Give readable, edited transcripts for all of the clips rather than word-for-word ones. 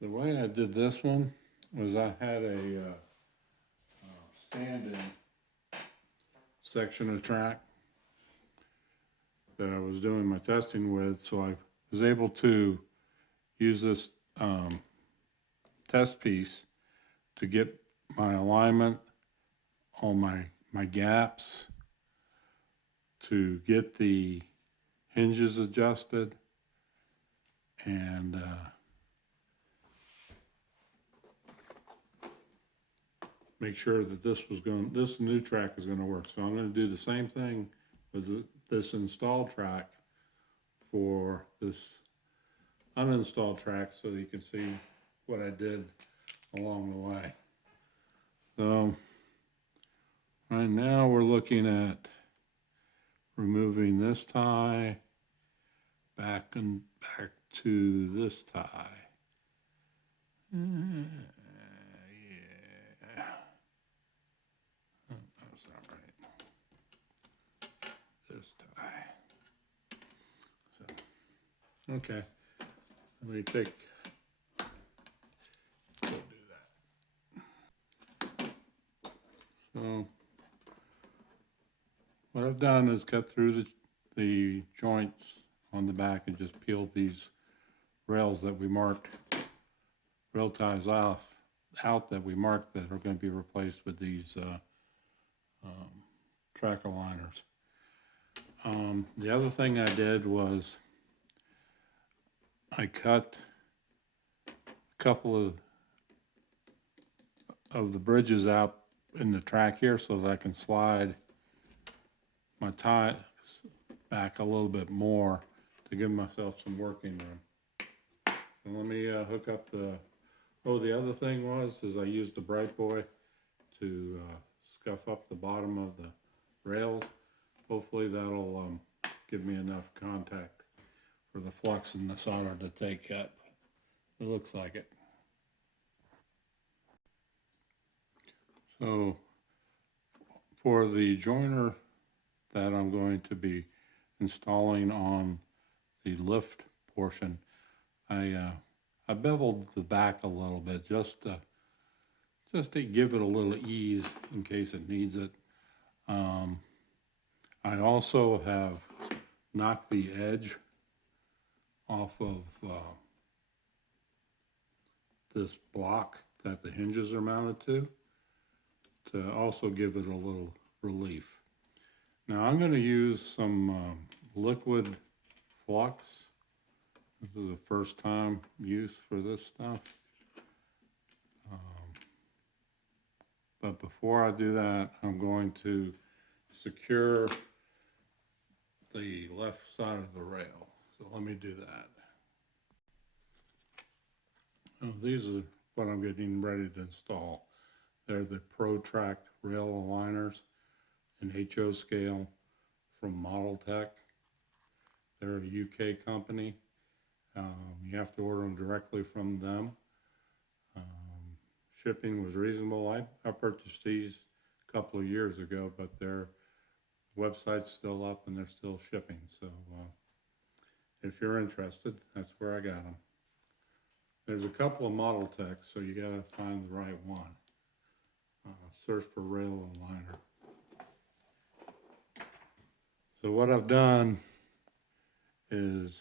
The way I did this one was I had a stand-in section of track that I was doing my testing with, so I was able to use this test piece to get my alignment on my gaps, to get the hinges adjusted, and make sure that this new track is going to work. So I'm going to do the same thing with this installed track for this uninstalled track so that you can see what I did along the way. So right now we're looking at removing this tie back to this tie. Yeah. Oh, that's not right. This tie. So, okay. Let me take. We'll do that. So, what I've done is cut through the joints on the back and just peeled these rails that we marked, rail ties out that we marked that are going to be replaced with these track aligners. The other thing I did was I cut a couple of the bridges out in the track here so that I can slide my ties back a little bit more to give myself some working room. So let me hook up the other thing is I used the Bright Boy to scuff up the bottom of the rails. Hopefully that'll give me enough contact for the flux and the solder to take cut. It looks like it. So for the joiner that I'm going to be installing on the lift portion, I beveled the back a little bit just to give it a little ease in case it needs it. I also have knocked the edge off of this block that the hinges are mounted to also give it a little relief. Now I'm going to use some liquid flux. This is the first time use for this stuff. But before I do that, I'm going to secure the left side of the rail. So let me do that. Oh, these are what I'm getting ready to install. They're the ProTrack rail aligners in HO scale from Model Tech. They're a UK company. You have to order them directly from them. Shipping was reasonable. I purchased these a couple of years ago, but their website's still up and they're still shipping. So if you're interested, that's where I got them. There's a couple of Model Techs, so you gotta find the right one. Search for rail aligner. So what I've done is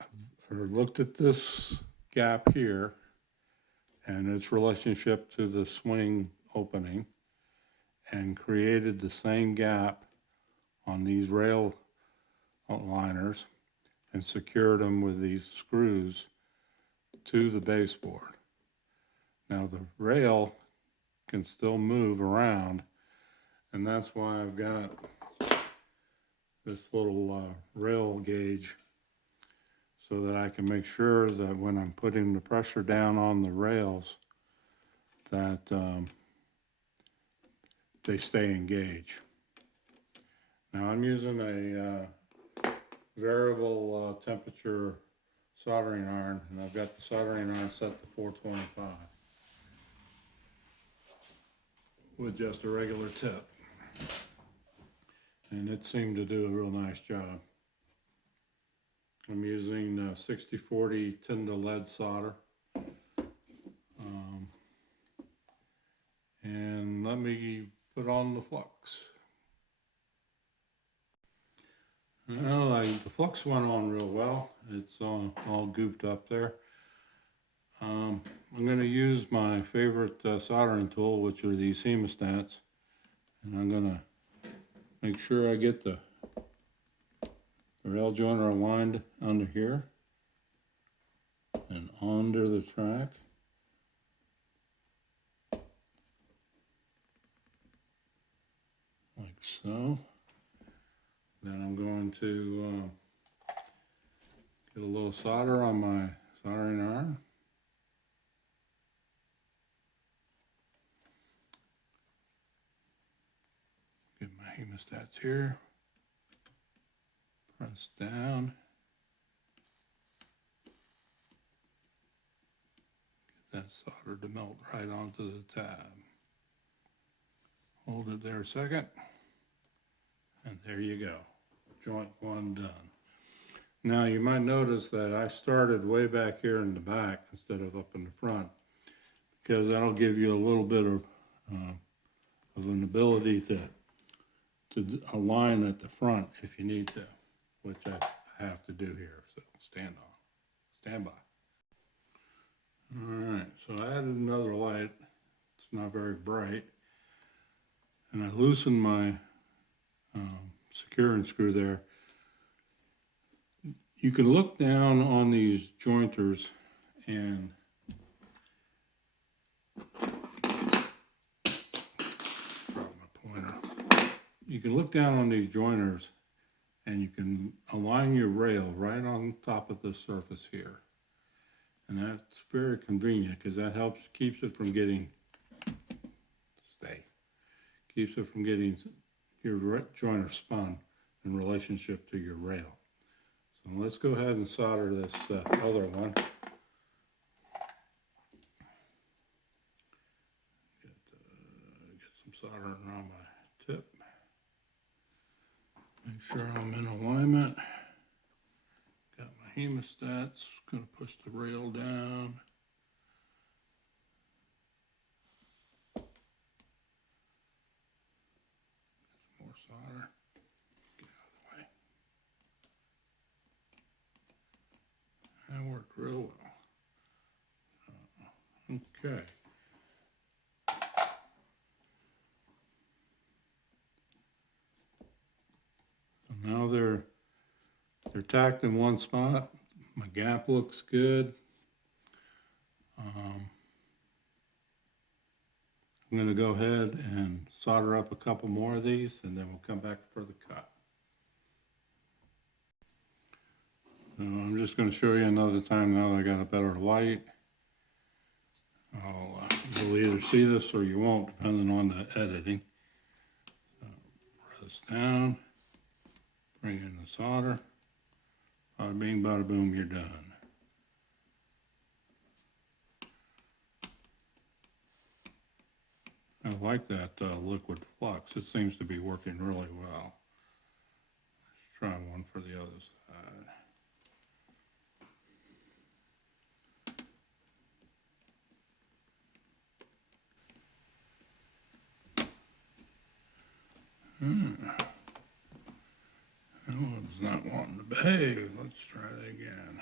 I've looked at this gap here and its relationship to the swing opening and created the same gap on these rail aligners and secured them with these screws to the baseboard. Now the rail can still move around, and that's why I've got this little rail gauge so that I can make sure that when I'm putting the pressure down on the rails that they stay engaged. Now I'm using a variable temperature soldering iron, and I've got the soldering iron set to 425 with just a regular tip. And it seemed to do a real nice job. I'm using 6040 tin to lead solder. And let me put on the flux. Well, the flux went on real well. It's all gooped up there. I'm going to use my favorite soldering tool, which are these hemostats. And I'm going to make sure I get the rail joiner aligned under here and onto the track. Like so. Then I'm going to get a little solder on my soldering iron. Get my hemostats here. Press down. Get that solder to melt right onto the tab. Hold it there a second. And there you go. Joint one done. Now you might notice that I started way back here in the back instead of up in the front, because that'll give you a little bit of an ability to align at the front if you need to, which I have to do here. So stand by. All right, so I added another light. It's not very bright, and I loosened my securing screw there. You can look down on these jointers and you can look down on these jointers and you can align your rail right on top of the surface here. And that's very convenient because that keeps it from getting your joiner spun in relationship to your rail. So let's go ahead and solder this other one. Get some soldering on my tip. Make sure I'm in alignment. Got my hemostats. Gonna push the rail down. Some more solder. Get out of the way. That worked real well. Okay. So now they're tacked in one spot. My gap looks good. I'm going to go ahead and solder up a couple more of these, and then we'll come back for the cut. So I'm just going to show you another time now that I got a better light. You'll either see this or you won't, depending on the editing. So press down, bring in the solder. Bada bing, bada boom, you're done. I like that liquid flux. It seems to be working really well. Let's try one for the other side. That one's not wanting to behave. Let's try it again.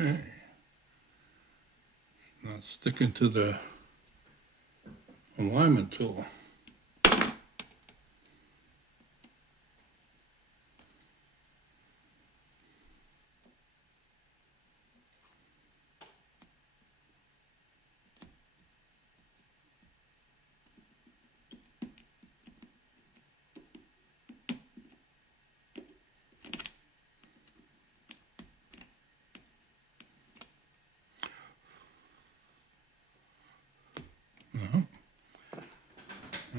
Okay. Not sticking to the alignment tool.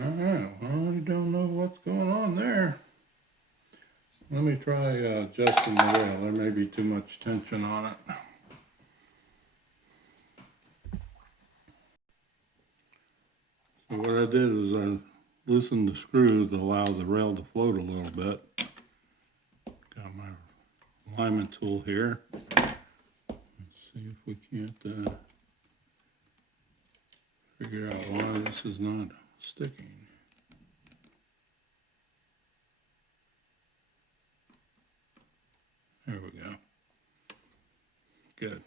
Alright, well, I don't know what's going on there. Let me try adjusting the rail. There may be too much tension on it. So what I did was I loosened the screw to allow the rail to float a little bit. Got my alignment tool here. Let's see if we can't figure out why this is not sticking. There we go. Good.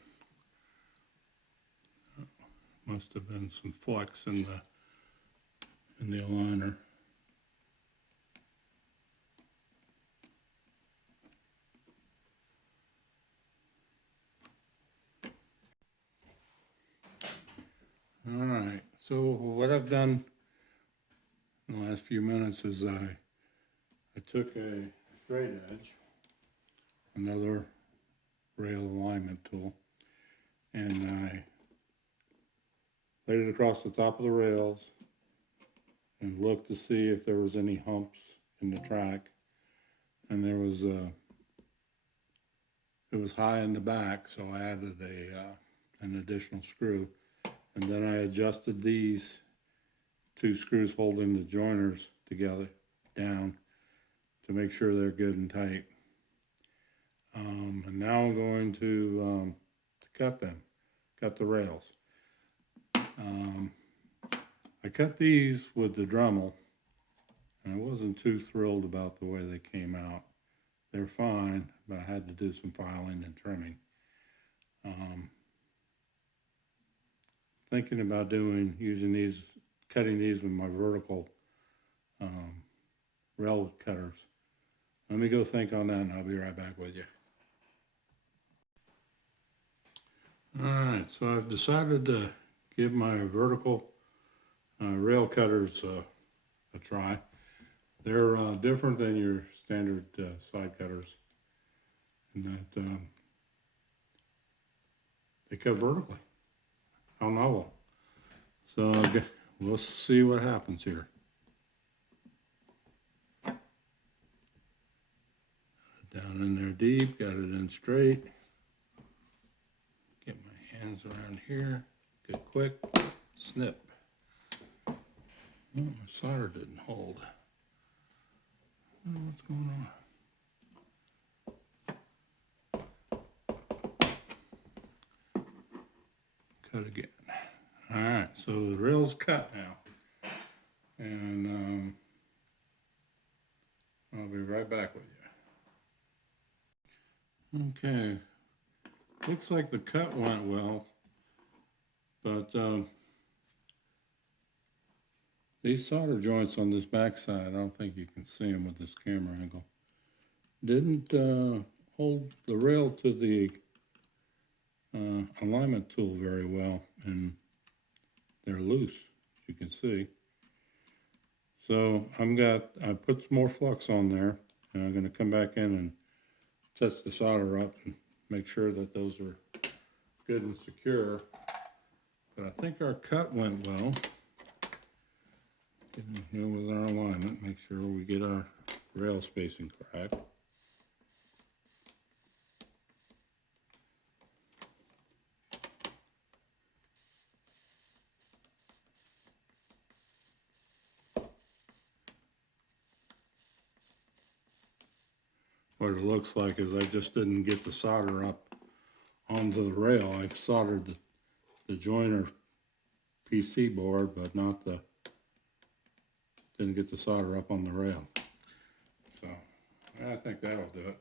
Must have been some flex in the aligner. All right. So what I've done in the last few minutes is I took a straight edge, another rail alignment tool, and I laid it across the top of the rails and looked to see if there was any humps in the track. And there was it was high in the back, so I added an additional screw. And then I adjusted these two screws holding the joiners together down to make sure they're good and tight. And now I'm going to cut the rails. I cut these with the Dremel, and I wasn't too thrilled about the way they came out. They're fine, but I had to do some filing and trimming. Thinking about cutting these with my vertical rail cutters. Let me go think on that, and I'll be right back with you. All right, so I've decided to give my vertical rail cutters a try. They're different than your standard side cutters in that they cut vertically. How novel. So we'll see what happens here. Down in there deep, got it in straight. Get my hands around here, get quick, snip. Oh, my solder didn't hold. I don't know what's going on. Cut again. All right, so the rail's cut now. And I'll be right back with you. Okay, looks like the cut went well, but these solder joints on this back side, I don't think you can see them with this camera angle, didn't hold the rail to the alignment tool very well, and they're loose, as you can see. So I put some more flux on there, and I'm going to come back in and touch the solder up and make sure that those are good and secure. But I think our cut went well. Get in here with our alignment, make sure we get our rail spacing correct. What it looks like is I just didn't get the solder up onto the rail. I soldered the joiner PC board, but didn't get the solder up on the rail. So I think that'll do it.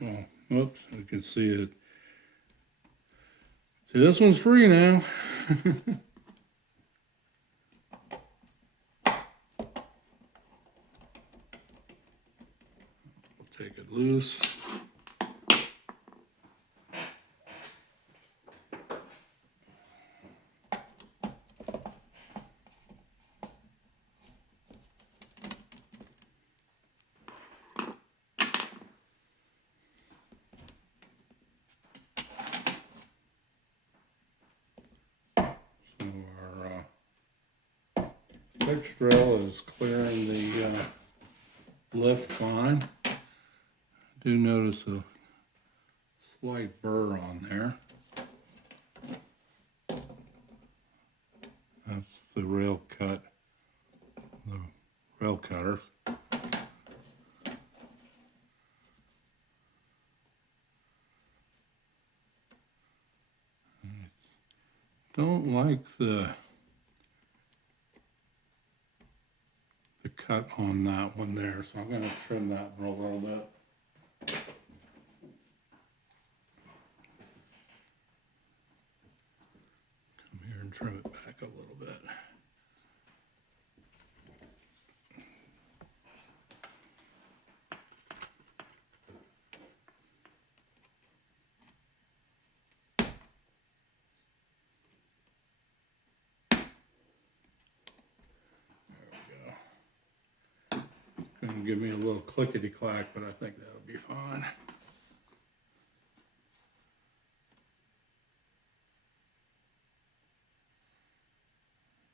Well, oops, you can see it. See, this one's free now. Take it loose. So our fixed rail is clearing the lift fine. I do notice a slight burr on there. That's the rail cut, the rail cutters. Don't like the cut on that one there, so I'm going to trim that one a little bit. Come here and trim it back a little bit. Going to give me a little clickety-clack, but I think that'll be fine.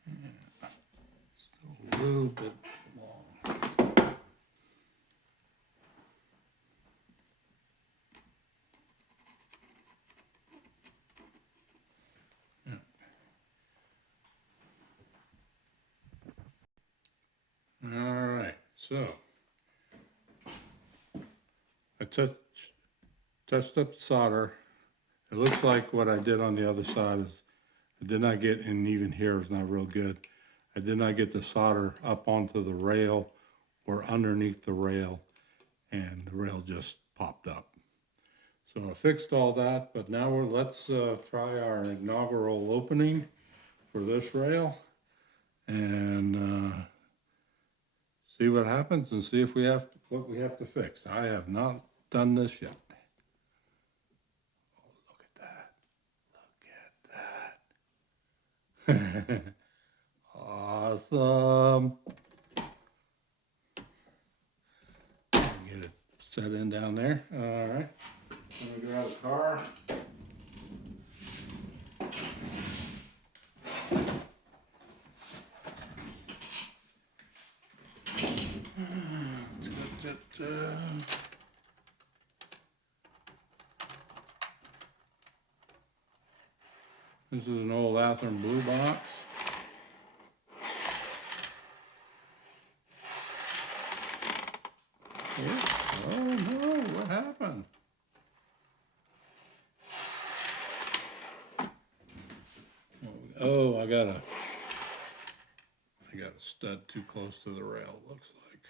Yeah. Still a little bit long. Yeah. All right, so I touched up the solder. It looks like what I did on the other side is I did not get, and even here is not real good, I did not get the solder up onto the rail or underneath the rail, and the rail just popped up. So I fixed all that, but now let's try our inaugural opening for this rail and see what happens and see if we have what we have to fix. I have not done this yet. Oh, look at that. Look at that. Awesome. Get it set in down there. All right. I'm gonna grab a car. This is an old Athearn Blue box. Oh no, what happened? Oh, I got a stud too close to the rail, it looks like.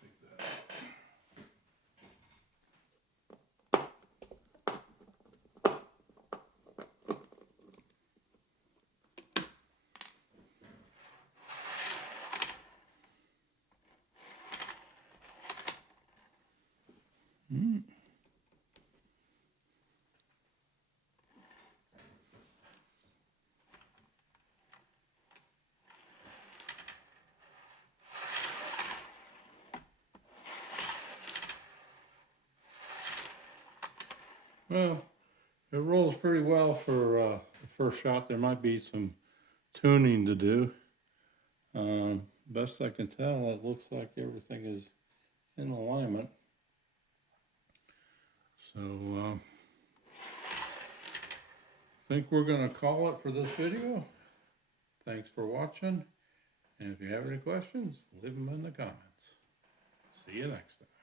Take that. Well, it rolls pretty well for the first shot. There might be some tuning to do. Best I can tell, it looks like everything is in alignment. So I think we're going to call it for this video. Thanks for watching. And if you have any questions, leave them in the comments. See you next time.